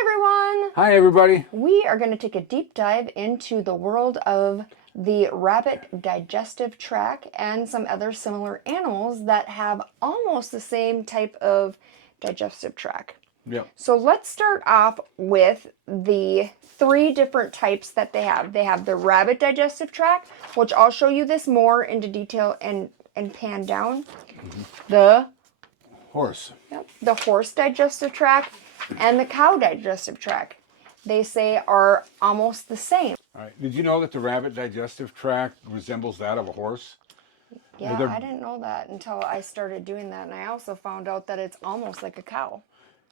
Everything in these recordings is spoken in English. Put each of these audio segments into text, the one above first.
everyone! Hi, everybody. We are going to take a deep dive into the world of the rabbit digestive tract and some other similar animals that have almost the same type of digestive tract. Yep. So let's start off with the three different types that they have. They have the rabbit digestive tract, which I'll show you this more into detail and pan down. The Horse. the horse digestive tract and the cow digestive tract, they say, are almost the same. All right. Did you know that the rabbit digestive tract resembles that of a horse? Yeah, I didn't know that until I started doing that, and I also found out that it's almost like a cow.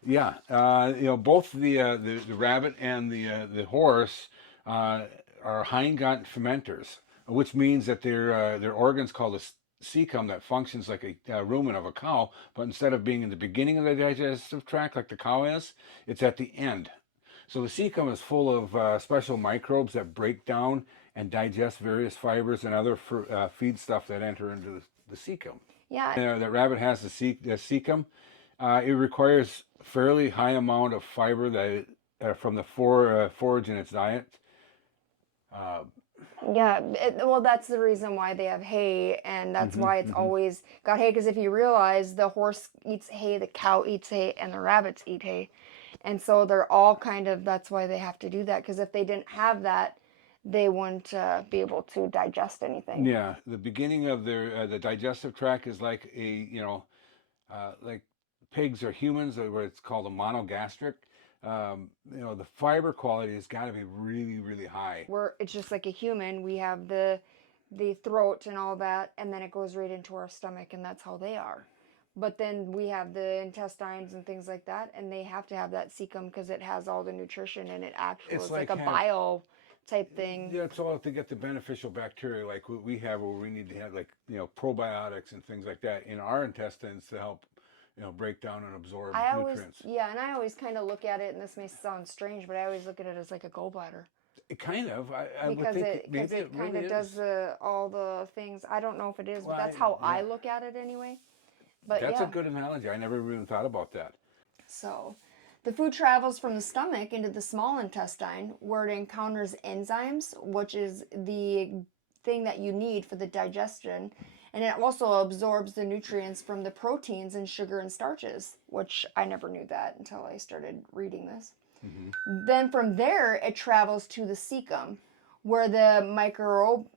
Yeah. Both the rabbit and the horse are hindgut fermenters, which means that their organs called the cecum that functions like a rumen of a cow, but instead of being in the beginning of the digestive tract like the cow is, it's at the end. So the cecum is full of special microbes that break down and digest various fibers and other feed stuff that enter into the cecum. Yeah. That rabbit has the cecum. It requires fairly high amount of fiber that from the forage in its diet. Well, that's the reason why they have hay, and that's why it's always got hay, because if you realize, the horse eats hay, the cow eats hay, and the rabbits eat hay. And so they're all kind of, that's why they have to do that, because if they didn't have that, they wouldn't be able to digest anything. Yeah, the beginning of their the digestive tract is like like pigs or humans, where it's called a monogastric. The fiber quality has got to be really, really high. It's just like a human. We have the throat and all that, and then it goes right into our stomach, and that's how they are. But then we have the intestines and things like that, and they have to have that cecum because it has all the nutrition, and it actually is like a bile type thing. Yeah, it's all to get the beneficial bacteria like we have, where we need to have probiotics and things like that in our intestines to help break down and absorb nutrients. And I always kind of look at it, and this may sound strange, but I always look at it as like a gallbladder. It kind of, I because would think because it kind really of does all the things. I don't know if it is, but that's how I look at it anyway. But that's a good analogy. I never even thought about that. So, the food travels from the stomach into the small intestine, where it encounters enzymes, which is the thing that you need for the digestion. And it also absorbs the nutrients from the proteins and sugar and starches, which I never knew that until I started reading this. Then from there, it travels to the cecum, where the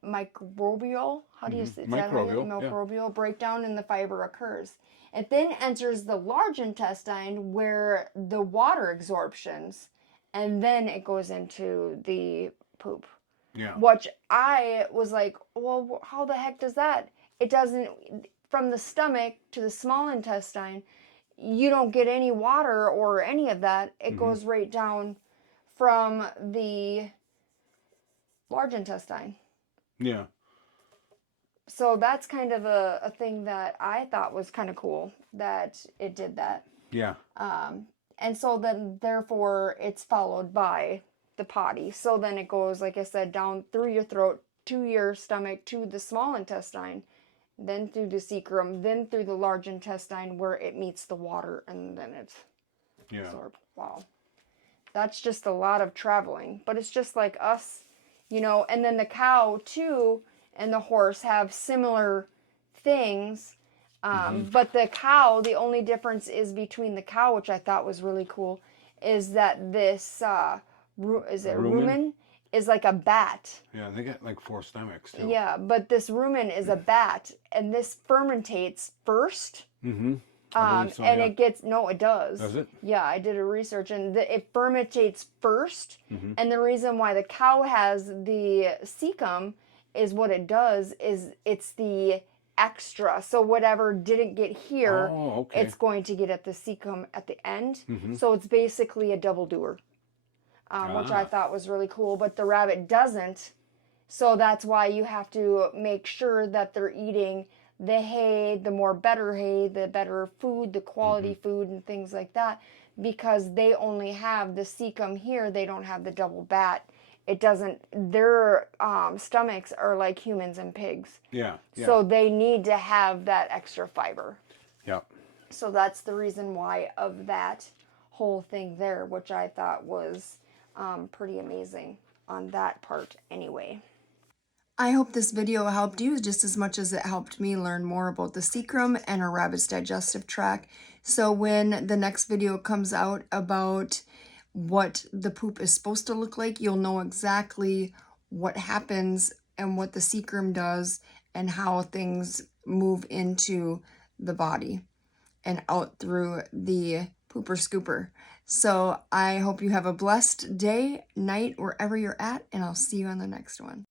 microbial, how do you say that? Microbial breakdown in the fiber occurs. It then enters the large intestine, where the water absorptions, and then it goes into the poop. Yeah. Which I was like, well, how the heck does that? It doesn't, from the stomach to the small intestine, you don't get any water or any of that. It goes right down from the large intestine. Yeah. So that's kind of a thing that I thought was kind of cool, that it did that. Yeah. And so then, therefore, it's followed by the potty. So then it goes, like I said, down through your throat, to your stomach, to the small intestine, then through the cecum, then through the large intestine, where it meets the water, and then it's absorbed. Wow. That's just a lot of traveling. But it's just like us, and then the cow, too, and the horse have similar things. But the cow, the only difference is between the cow, which I thought was really cool, is that this, rumen? Is like a bat. Yeah, they got like 4 stomachs, too. Yeah, but this rumen is a bat, and this fermentates first. It gets, no, it does. Does it? Yeah, I did a research, and it fermentates first. And the reason why the cow has the cecum is what it does is it's the extra. So whatever didn't get here, it's going to get at the cecum at the end. So it's basically a double doer, which I thought was really cool. But the rabbit doesn't. So that's why you have to make sure that they're eating the hay, the better food, the quality food and things like that, because they only have the cecum here. They don't have the double bat. It doesn't, their stomachs are like humans and pigs. Yeah. So they need to have that extra fiber. Yep. So that's the reason why of that whole thing there, which I thought was pretty amazing on that part anyway. I hope this video helped you just as much as it helped me learn more about the cecum and a rabbit's digestive tract. So when the next video comes out about what the poop is supposed to look like, you'll know exactly what happens and what the cecum does and how things move into the body and out through the pooper scooper. So I hope you have a blessed day, night, wherever you're at, and I'll see you on the next one.